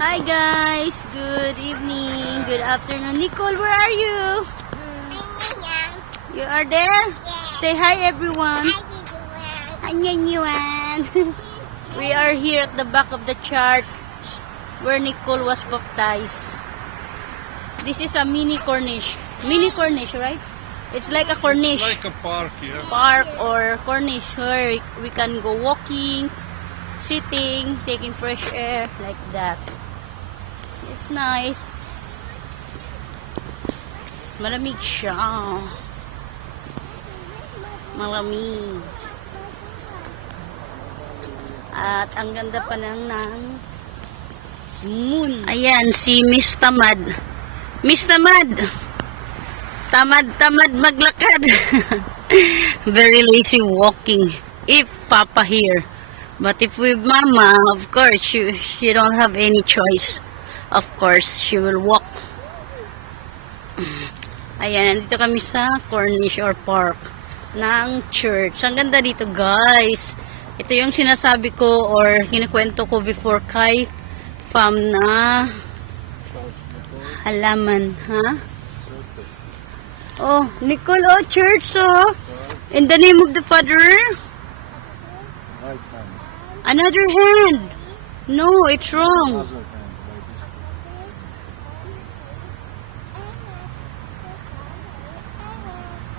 Hi guys, good evening, good afternoon. Nicole, where are you? You are there? Say hi everyone. Hi everyone. We are here at the back of the church where Nicole was baptized. This is a mini Corniche. Mini Corniche, right? It's like a Corniche. It's like a park, yeah. Park or Corniche where we can go walking, sitting, taking fresh air, like that. It's nice. Malamig siya. Malamig. At ang ganda pa ng moon. Ayan, si Miss Tamad. Miss Tamad! Tamad maglakad. Very lazy walking. If Papa here. But if with Mama, of course, she don't have any choice. Of course, she will walk. Ayan, nandito kami sa Corniche or Park ng church. Ang ganda dito, guys. Ito yung sinasabi ko or kinikwento ko before kay Fam na halaman, ha? Oh, Nicole, oh, church, oh. In the name of the Father. Right hand. Another hand. No, it's wrong. Other hand.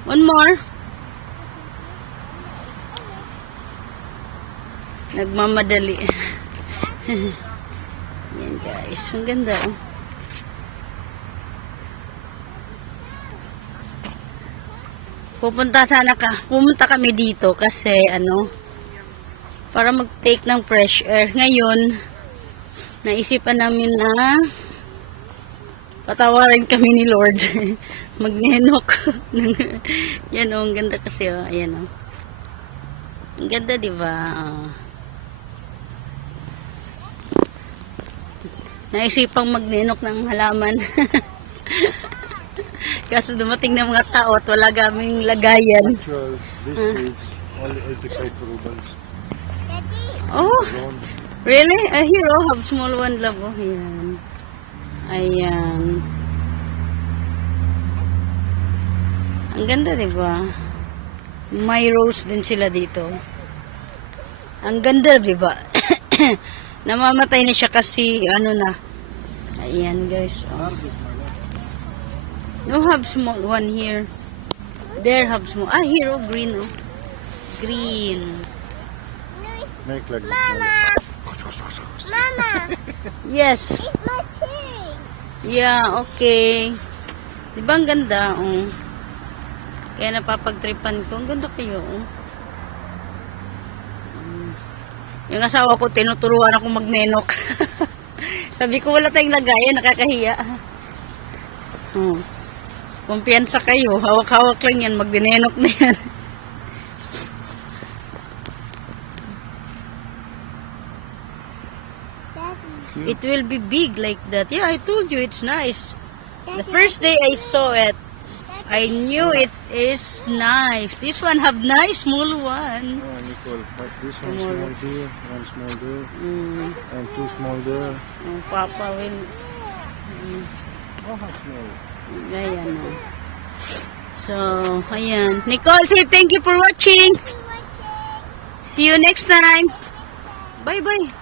One more. Nagmamadali. Yan guys, ang ganda, oh. Pumunta kami dito kasi para mag-take ng fresh air. Ngayon, naisipan namin na patawarin kami ni Lord. Magnenok. Yan oh, ang ganda kasi oh. Ayan oh. Ang ganda, di ba? Oh. Naisipang magnenok ng halaman. Kaso dumating ng mga tao at wala kaming lagayan. Actual, this is only 85 rubles. Oh, really? Here oh, have small one love. Oh, ayan. Ayan. Ang ganda, diba? May rose din sila dito. Ang ganda, diba? Namamatay na siya kasi, na. Ayan, guys. Oh. No, have small one here. There have small. Ah, here, oh, green, oh. Green. Make like Mama! Mama! Yes. It's my pig! Yeah, okay. Diba ang ganda, oh. Kaya napapagtripan ko. Ang ganda kayo, oh. Yung asawa ko, tinuturuan ako magnenok. Sabi ko, wala tayong lagayan, nakakahiya. Oh. Kumpiyansa kayo, hawak-hawak lang yan, magdinenok na yan. Daddy. It will be big like that. Yeah, I told you, it's nice. The first day I saw it, I knew it is nice. This one have nice small one. Oh, Nicole, like this one Small. small here, one small there, and two small there. Oh, Papa will. Oh, how small. Ayan, oh. So, ayan. Nicole, say thank you for watching. See you next time. Bye-bye.